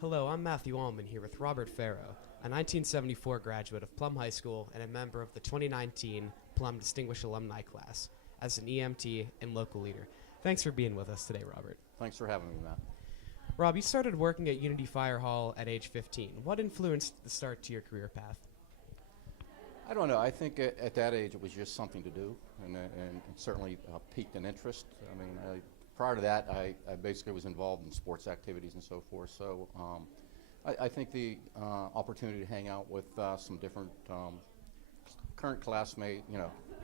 Hello, I'm Matthew Allman here with Robert Farrow, a 1974 graduate of Plum High School and a member of the 2019 Plum Distinguished Alumni class as an EMT and local leader. Thanks for being with us today, Robert. Thanks for having me, Matt. Rob, you started working at Unity Fire Hall at age 15. What influenced the start to your career path? I don't know. I think at that age it was just something to do, and it certainly piqued an interest. I mean, prior to that, I basically was involved in sports activities and so forth. So I think the opportunity to hang out with some different current classmates,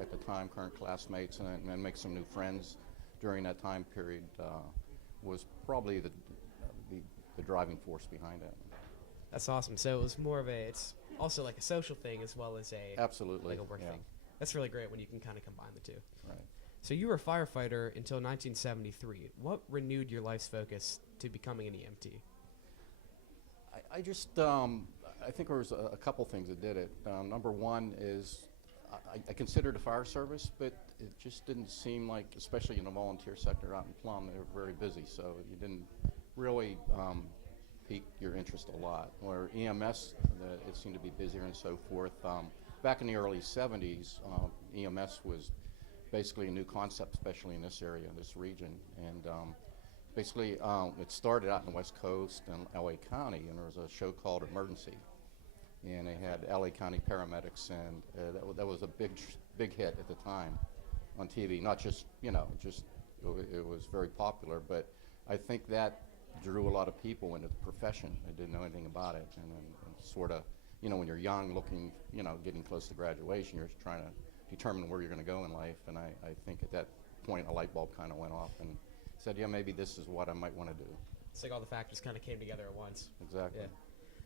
at the time current classmates, and make some new friends during that time period was probably the driving force behind it. That's awesome. So it was more of it's also like a social thing as well as Absolutely, like a work thing. That's really great when you can kind of combine the two. Right. So you were a firefighter until 1973. What renewed your life's focus to becoming an EMT? I think there was a couple things that did it. Number one is I considered the fire service, but it just didn't seem like, especially in the volunteer sector out in Plum, they were very busy, so you didn't really pique your interest a lot. Where EMS, it seemed to be busier and so forth. Back in the early 70s, EMS was basically a new concept, especially in this area, this region. And basically, it started out in the West Coast in LA County, and there was a show called Emergency. And they had LA County paramedics, and that was a big hit at the time on TV. Not just, it was very popular, but I think that drew a lot of people into the profession that didn't know anything about it. And sort of, when you're young, looking, getting close to graduation, you're trying to determine where you're going to go in life. And I think at that point, a light bulb kind of went off and said, yeah, maybe this is what I might want to do. It's like all the factors kind of came together at once. Exactly. Yeah.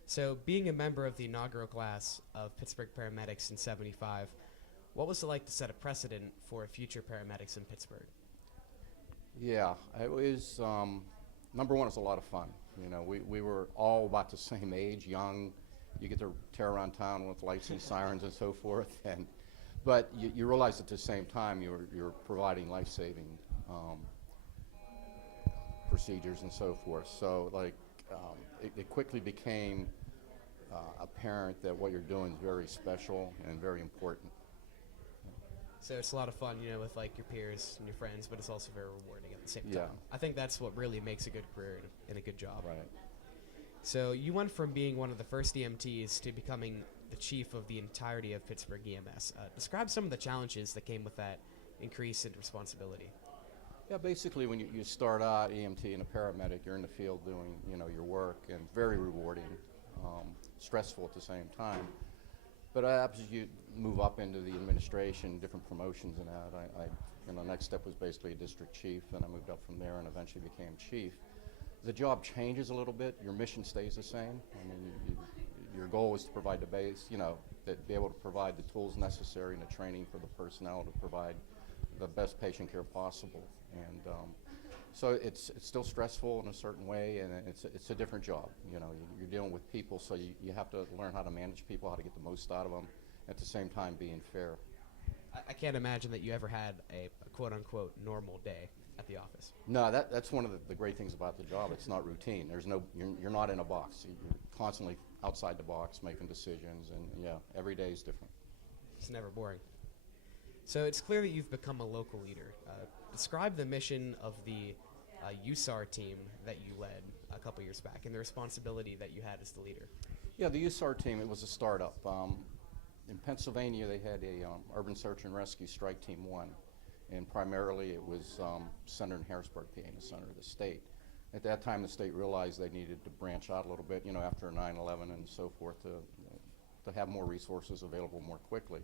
So being a member of the inaugural class of Pittsburgh paramedics in '75, what was it like to set a precedent for future paramedics in Pittsburgh? Yeah, it was, number one, it was a lot of fun. We were all about the same age, young. You get to tear around town with lights and sirens and so forth. But you realize at the same time you're providing life-saving procedures and so forth. So it quickly became apparent that what you're doing is very special and very important. So it's a lot of fun, with like your peers and your friends, but it's also very rewarding at the same time. Yeah. I think that's what really makes a good career and a good job. Right. So you went from being one of the first EMTs to becoming the chief of the entirety of Pittsburgh EMS. Describe some of the challenges that came with that increase in responsibility. Yeah, basically when you start out EMT and a paramedic, you're in the field doing your work, and very rewarding, stressful at the same time. But as you move up into the administration, different promotions and that, next step was basically a district chief, and I moved up from there and eventually became chief. The job changes a little bit. Your mission stays the same. I mean, your goal is to provide the base, that be able to provide the tools necessary and the training for the personnel to provide the best patient care possible. And so it's still stressful in a certain way, and it's a different job. You're dealing with people, so you have to learn how to manage people, how to get the most out of them, at the same time being fair. I can't imagine that you ever had a quote-unquote normal day at the office. No, that's one of the great things about the job. It's not routine. You're not in a box. You're constantly outside the box making decisions, and yeah, every day is different. It's never boring. So it's clear that you've become a local leader. Describe the mission of the USAR team that you led a couple years back and the responsibility that you had as the leader. Yeah, the USAR team, it was a startup. In Pennsylvania, they had a Urban Search and Rescue Strike Team 1, and primarily it was centered in Harrisburg, PA, in the center of the state. At that time, the state realized they needed to branch out a little bit, after 9/11 and so forth, to have more resources available more quickly.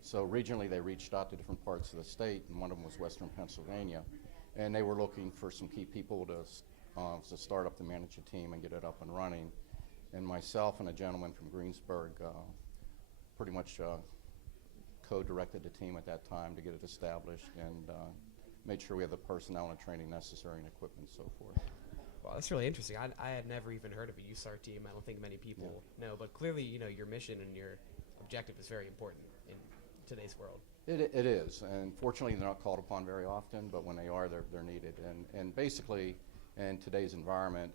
So regionally, they reached out to different parts of the state, and one of them was Western Pennsylvania, and they were looking for some key people to start up the manage a team and get it up and running. And myself and a gentleman from Greensburg pretty much co-directed the team at that time to get it established, and made sure we had the personnel and training necessary and equipment and so forth. Wow, that's really interesting. I had never even heard of a USAR team. I don't think many people know, but clearly, your mission and your objective is very important in today's world. It is, and fortunately they're not called upon very often, but when they are, they're needed. And basically, in today's environment,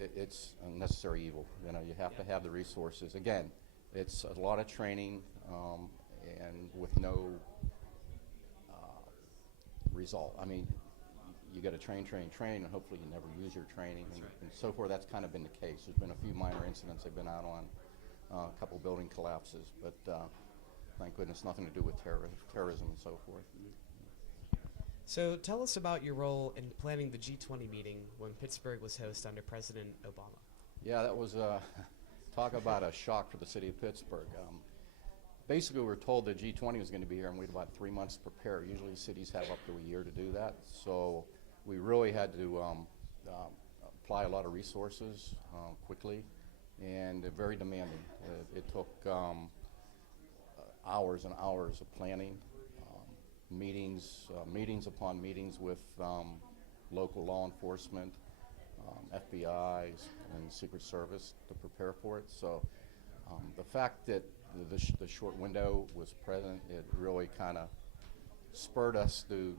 it's a necessary evil. You know, you have to have the resources. Again, it's a lot of training, and with no result. I mean, you got to train, and hopefully you never use your training, and so forth. That's kind of been the case. There's been a few minor incidents I've been out on, a couple building collapses, but thank goodness nothing to do with terrorism and so forth. So tell us about your role in planning the G20 meeting when Pittsburgh was host under President Obama. Yeah, that was talk about a shock for the city of Pittsburgh. Basically, we were told that G20 was going to be here, and we had about 3 months to prepare. Usually cities have up to a year to do that, so we really had to apply a lot of resources quickly, and very demanding. It took hours and hours of planning, meetings upon meetings with local law enforcement, FBI, and Secret Service to prepare for it. So the fact that the short window was present, it really kind of spurred us to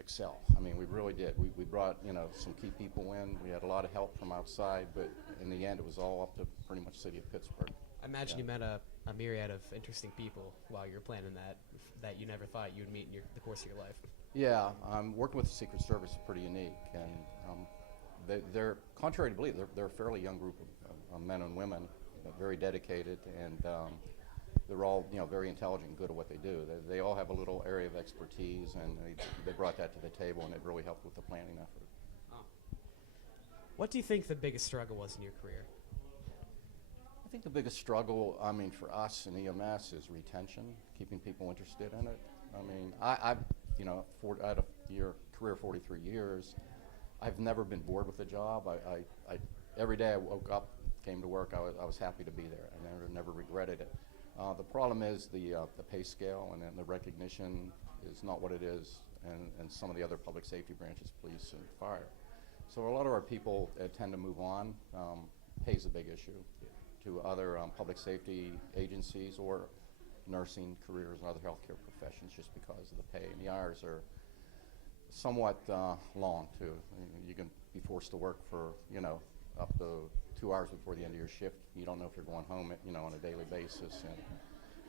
excel. I mean, we really did. We brought, you know, some key people in. We had a lot of help from outside, but in the end, it was all up to pretty much the city of Pittsburgh. I imagine you met a myriad of interesting people while you were planning that you never thought you would meet in the course of your life. Yeah, working with the Secret Service is pretty unique, and they're contrary to belief, they're a fairly young group of men and women, very dedicated, and they're all, you know, very intelligent and good at what they do. They all have a little area of expertise, and they brought that to the table, and it really helped with the planning effort. What do you think the biggest struggle was in your career? I think the biggest struggle, I mean, for us in EMS is retention, keeping people interested in it. I mean, I've, you know, out of your career, 43 years, I've never been bored with the job. I every day I woke up, came to work, I was happy to be there. I never regretted it. The problem is the pay scale, and then the recognition is not what it is, and some of the other public safety branches, police and fire. So a lot of our people tend to move on. Pay is a big issue to other public safety agencies or nursing careers and other healthcare professions just because of the pay. And the hours are somewhat long too. You can be forced to work for, you know, up to 2 hours before the end of your shift. You don't know if you're going home, you know, on a daily basis. And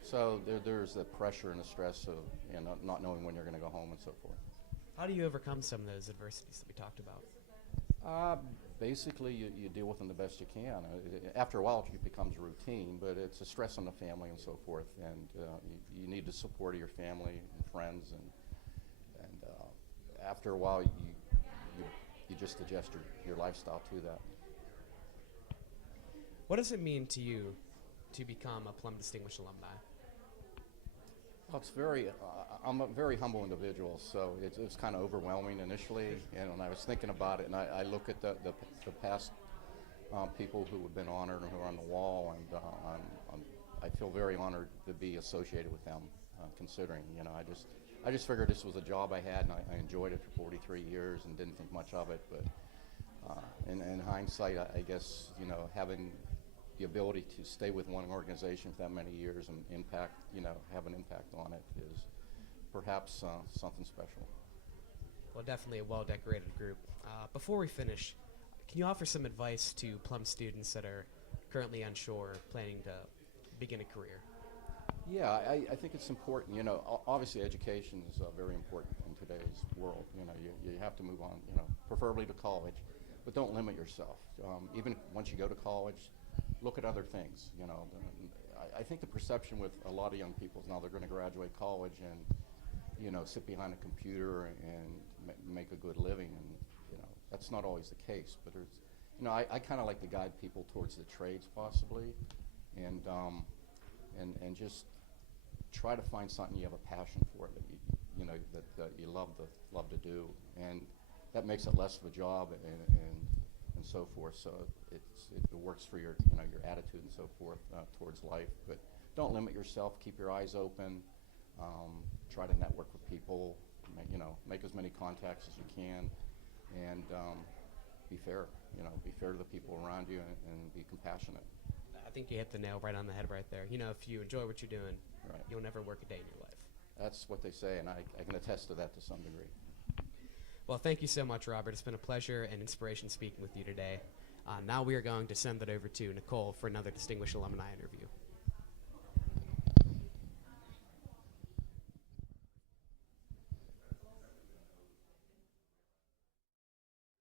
so there's the pressure and the stress of, you know, not knowing when you're going to go home and so forth. How do you overcome some of those adversities that we talked about? Basically, you deal with them the best you can. After a while, it becomes routine, but it's a stress on the family and so forth. And you need the support of your family and friends, and after a while, you just adjust your lifestyle to that. What does it mean to you to become a Plum Distinguished Alumni? Well, it's very, I'm a very humble individual, so it's kind of overwhelming initially. And when I was thinking about it, and I look at the past people who have been honored and who are on the wall, and I feel very honored to be associated with them. Considering, you know, I just figured this was a job I had, and I enjoyed it for 43 years and didn't think much of it. But in hindsight, I guess, you know, having the ability to stay with one organization for that many years and impact, you know, have an impact on it is perhaps something special. Well, definitely a well-decorated group. Before we finish, can you offer some advice to Plum students that are currently unsure, planning to begin a career? Yeah, I think it's important. You know, obviously education is very important in today's world. You know, you have to move on, you know, preferably to college, but don't limit yourself. Even once you go to college, look at other things. You know, I think the perception with a lot of young people is now they're going to graduate college and, you know, sit behind a computer and make a good living, and, you know, that's not always the case. But there's, you know, I kind of like to guide people towards the trades possibly, and just try to find something you have a passion for that you know that you love to do, and that makes it less of a job and so forth. So it works for your, you know, your attitude and so forth towards life. But don't limit yourself. Keep your eyes open. Try to network with people. You know, make as many contacts as you can, and be fair. You know, be fair to the people around you, and be compassionate. I think you hit the nail right on the head right there. You know, if you enjoy what you're doing, right, you'll never work a day in your life. That's what they say, and I can attest to that to some degree. Well, thank you so much, Robert. It's been a pleasure and inspiration speaking with you today. Now we are going to send it over to Nicole for another Distinguished Alumni interview.